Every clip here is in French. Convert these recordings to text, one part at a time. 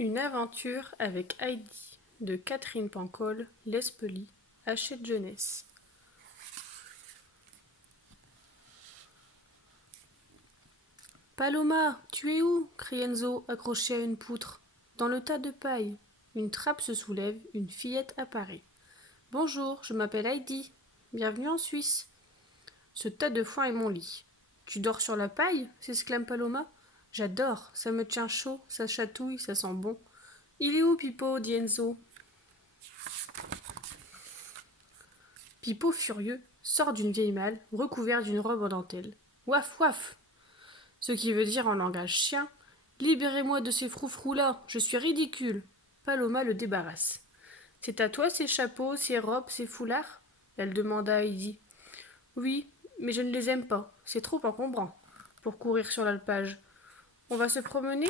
Une aventure avec Heidi de Catherine Pancol, Lespely, Hachette Jeunesse. Paloma, tu es où crie Enzo, accroché à une poutre. Dans le tas de paille. Une trappe se soulève, une fillette apparaît. Bonjour, je m'appelle Heidi. Bienvenue en Suisse. Ce tas de foin est mon lit. Tu dors sur la paille s'exclame Paloma. J'adore, ça me tient chaud, ça chatouille, ça sent bon. Il est où Pipo dit Enzo. Pipo, furieux, sort d'une vieille malle, recouvert d'une robe en dentelle. Ouaf, ouaf. Ce qui veut dire en langage chien, libérez-moi de ces froufrous-là, je suis ridicule. Paloma le débarrasse. C'est à toi ces chapeaux, ces robes, ces foulards elle demanda à Heidi. Oui, mais je ne les aime pas, c'est trop encombrant pour courir sur l'alpage. On va se promener.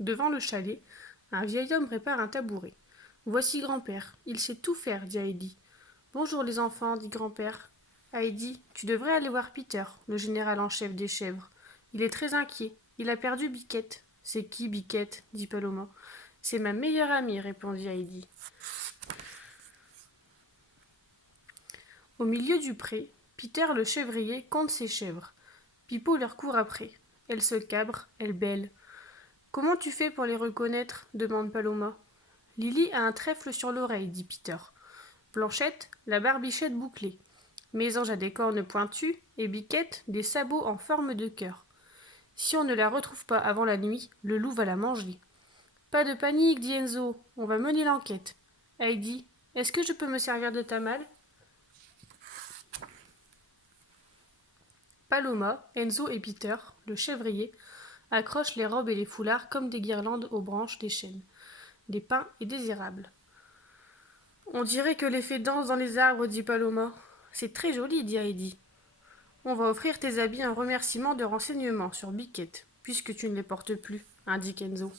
Devant le chalet, un vieil homme prépare un tabouret. Voici grand-père, il sait tout faire, dit Heidi. Bonjour les enfants, dit grand-père. Heidi, tu devrais aller voir Peter, le général en chef des chèvres. Il est très inquiet. Il a perdu Biquette. C'est qui Biquette dit Paloma. C'est ma meilleure amie, répondit Heidi. Au milieu du pré, Peter le chèvrier compte ses chèvres. Pipo leur court après. Elle se cabre, elle bêle. Comment tu fais pour les reconnaître demande Paloma. Lily a un trèfle sur l'oreille, dit Peter. Blanchette, la barbichette bouclée. Mésange a des cornes pointues et Biquette des sabots en forme de cœur. Si on ne la retrouve pas avant la nuit, le loup va la manger. Pas de panique, dit Enzo, on va mener l'enquête. Heidi, est-ce que je peux me servir de ta malle? Paloma, Enzo et Peter, le chèvrier, accrochent les robes et les foulards comme des guirlandes aux branches des chênes, des pins et des érables. On dirait que les fées dansent dans les arbres, dit Paloma. C'est très joli, dit Heidi. On va offrir tes habits en remerciement de renseignements sur Biquette, puisque tu ne les portes plus, indique Enzo.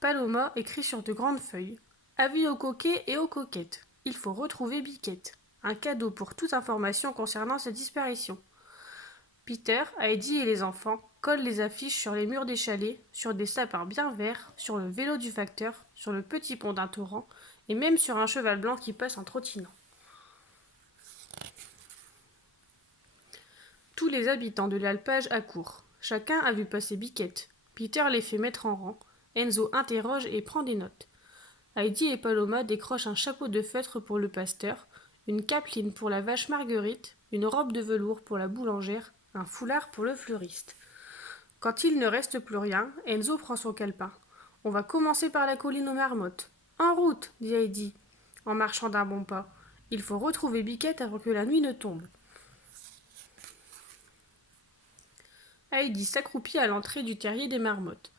Paloma écrit sur de grandes feuilles. Avis aux coquets et aux coquettes. Il faut retrouver Biquette. Un cadeau pour toute information concernant sa disparition. Peter, Heidi et les enfants collent les affiches sur les murs des chalets, sur des sapins bien verts, sur le vélo du facteur, sur le petit pont d'un torrent, et même sur un cheval blanc qui passe en trottinant. Tous les habitants de l'alpage accourent. Chacun a vu passer Biquette. Peter les fait mettre en rang. Enzo interroge et prend des notes. Heidi et Paloma décrochent un chapeau de feutre pour le pasteur, une capeline pour la vache Marguerite, une robe de velours pour la boulangère, un foulard pour le fleuriste. Quand il ne reste plus rien, Enzo prend son calepin. On va commencer par la colline aux marmottes. En route, dit Heidi, en marchant d'un bon pas. Il faut retrouver Biquette avant que la nuit ne tombe. Heidi s'accroupit à l'entrée du terrier des marmottes.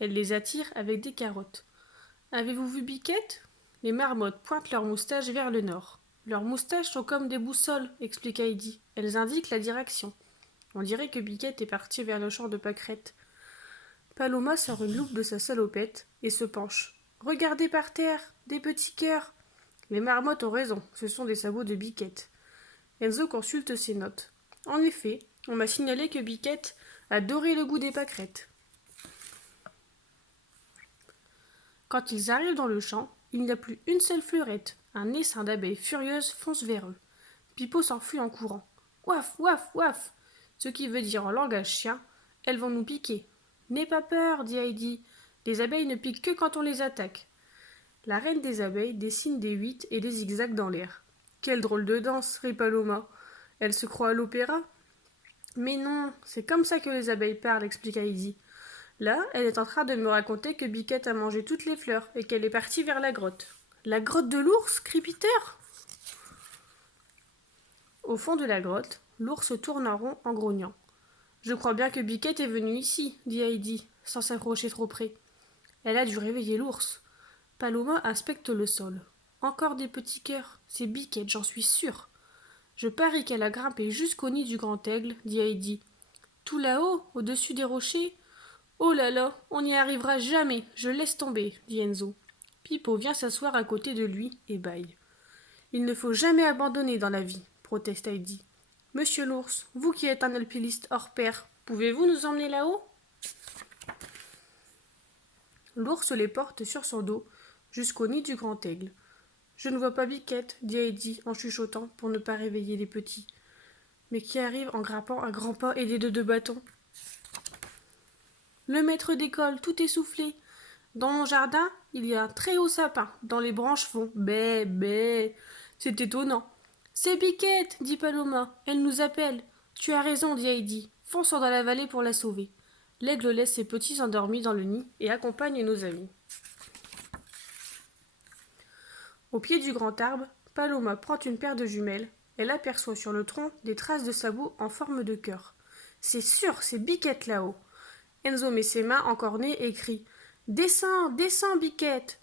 Elle les attire avec des carottes. Avez-vous vu Biquette? Les marmottes pointent leurs moustaches vers le nord. Leurs moustaches sont comme des boussoles, explique Heidi. Elles indiquent la direction. On dirait que Biquette est partie vers le champ de pâquerettes. Paloma sort une loupe de sa salopette et se penche. Regardez par terre, des petits cœurs. Les marmottes ont raison, ce sont des sabots de Biquette. Enzo consulte ses notes. En effet, on m'a signalé que Biquette adorait le goût des pâquerettes. Quand ils arrivent dans le champ, il n'y a plus une seule fleurette. Un essaim d'abeilles furieuses fonce vers eux. Pipo s'enfuit en courant. Ouaf, ouaf, ouaf, ce qui veut dire en langage chien, elles vont nous piquer. N'aie pas peur, dit Heidi. Les abeilles ne piquent que quand on les attaque. La reine des abeilles dessine des 8 et des zigzags dans l'air. Quelle drôle de danse, rit Paloma. Elle se croit à l'opéra? Mais non, c'est comme ça que les abeilles parlent, explique Heidi. Là, elle est en train de me raconter que Biquette a mangé toutes les fleurs et qu'elle est partie vers la grotte. La grotte de l'ours crie Peter. Au fond de la grotte, l'ours tourne en rond en grognant. Je crois bien que Biquette est venue ici, dit Heidi, sans s'approcher trop près. Elle a dû réveiller l'ours. Paloma inspecte le sol. Encore des petits cœurs. C'est Biquette, j'en suis sûre. Je parie qu'elle a grimpé jusqu'au nid du grand aigle, dit Heidi. Tout là-haut, au-dessus des rochers? Oh là là, on n'y arrivera jamais, je laisse tomber, dit Enzo. Pipo vient s'asseoir à côté de lui et bâille. Il ne faut jamais abandonner dans la vie, proteste Heidi. Monsieur l'ours, vous qui êtes un alpiniste hors pair, pouvez-vous nous emmener là-haut? L'ours les porte sur son dos jusqu'au nid du grand aigle. Je ne vois pas Biquette, dit Heidi en chuchotant pour ne pas réveiller les petits, mais qui arrive en grimpant à grands pas aidé de 2 bâtons. Le maître d'école, tout essoufflé. Dans mon jardin, il y a un très haut sapin, dont les branches font bé, bé. C'est étonnant. C'est Biquette, dit Paloma. Elle nous appelle. Tu as raison, dit Heidi. Fonçons dans la vallée pour la sauver. L'aigle laisse ses petits endormis dans le nid et accompagne nos amis. Au pied du grand arbre, Paloma prend une paire de jumelles. Elle aperçoit sur le tronc des traces de sabots en forme de cœur. C'est sûr, c'est Biquette là-haut. Enzo met ses mains encornées et crie « Descends, descends, Biquette !»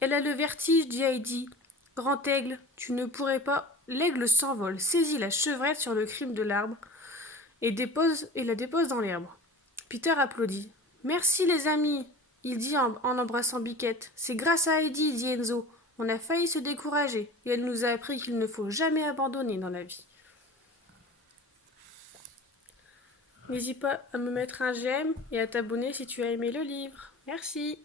Elle a le vertige, dit Heidi. « Grand aigle, tu ne pourrais pas… » L'aigle s'envole, saisit la chevrette sur le crime de l'arbre et la dépose dans l'herbe. Peter applaudit. « Merci les amis !» il dit en embrassant Biquette. « C'est grâce à Heidi, dit Enzo. On a failli se décourager et elle nous a appris qu'il ne faut jamais abandonner dans la vie. » N'hésite pas à me mettre un j'aime et à t'abonner si tu as aimé le livre. Merci.